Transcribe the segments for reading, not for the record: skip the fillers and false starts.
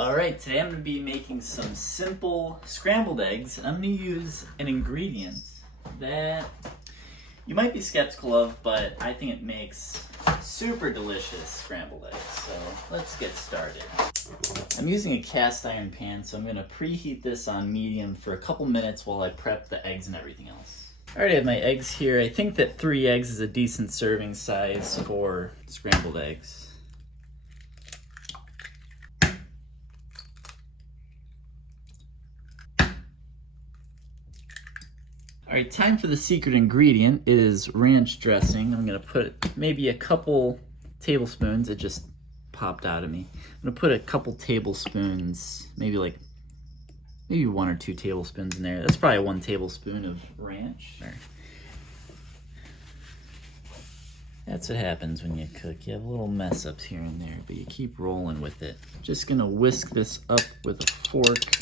Alright, today I'm going to be making some simple scrambled eggs, and I'm going to use an ingredient that you might be skeptical of, but I think it makes super delicious scrambled eggs. So let's get started. I'm using a cast iron pan, so I'm going to preheat this on medium for a couple minutes while I prep the eggs and everything else. Alright, I have my eggs here. I think that 3 eggs is a decent serving size for scrambled eggs. Alright, time for the secret ingredient. It is ranch dressing. I'm going to put maybe a couple tablespoons. It just popped out of me. I'm going to put a couple tablespoons, maybe 1 or 2 tablespoons in there. That's probably 1 tablespoon of ranch. That's what happens when you cook. You have little mess ups here and there, but you keep rolling with it. Just going to whisk this up with a fork.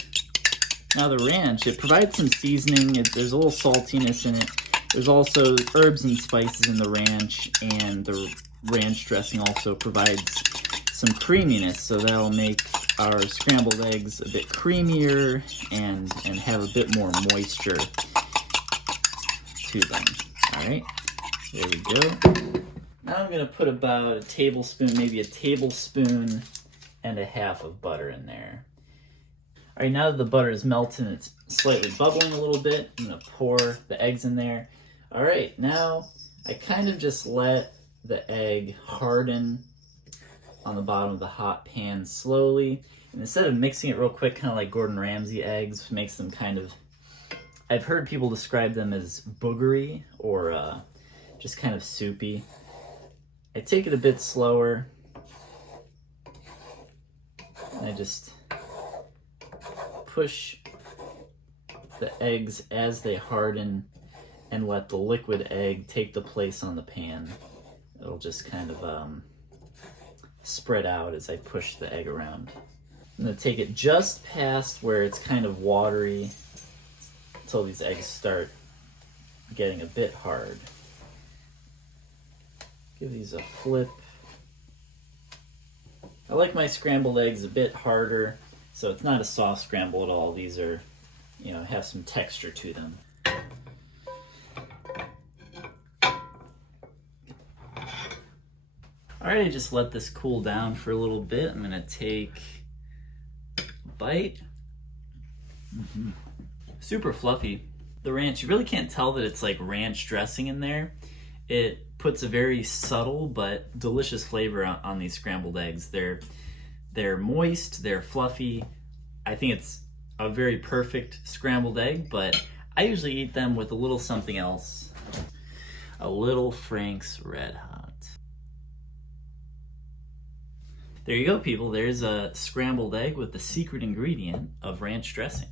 Now the ranch, it provides some seasoning. There's a little saltiness in it. There's also herbs and spices in the ranch, and the ranch dressing also provides some creaminess, so that'll make our scrambled eggs a bit creamier and have a bit more moisture to them. Alright, there we go. Now I'm going to put about a tablespoon, maybe a tablespoon and a half of butter in there. Alright, now that the butter is melted and it's slightly bubbling a little bit, I'm going to pour the eggs in there. Alright, now I kind of just let the egg harden on the bottom of the hot pan slowly. And instead of mixing it real quick, kind of like Gordon Ramsay eggs, makes them kind of, I've heard people describe them as boogery or just kind of soupy. I take it a bit slower. And I just push the eggs as they harden and let the liquid egg take the place on the pan. It'll just kind of spread out as I push the egg around. I'm going to take it just past where it's kind of watery until these eggs start getting a bit hard. Give these a flip. I like my scrambled eggs a bit harder, so it's not a soft scramble at all. These are, have some texture to them. Alright, I just let this cool down for a little bit. I'm going to take a bite. Super fluffy. The ranch, you really can't tell that it's like ranch dressing in there. It puts a very subtle but delicious flavor on these scrambled eggs. They're moist, they're fluffy. I think it's a very perfect scrambled egg, but I usually eat them with a little something else. A little Frank's Red Hot. There you go, people. There's a scrambled egg with the secret ingredient of ranch dressing.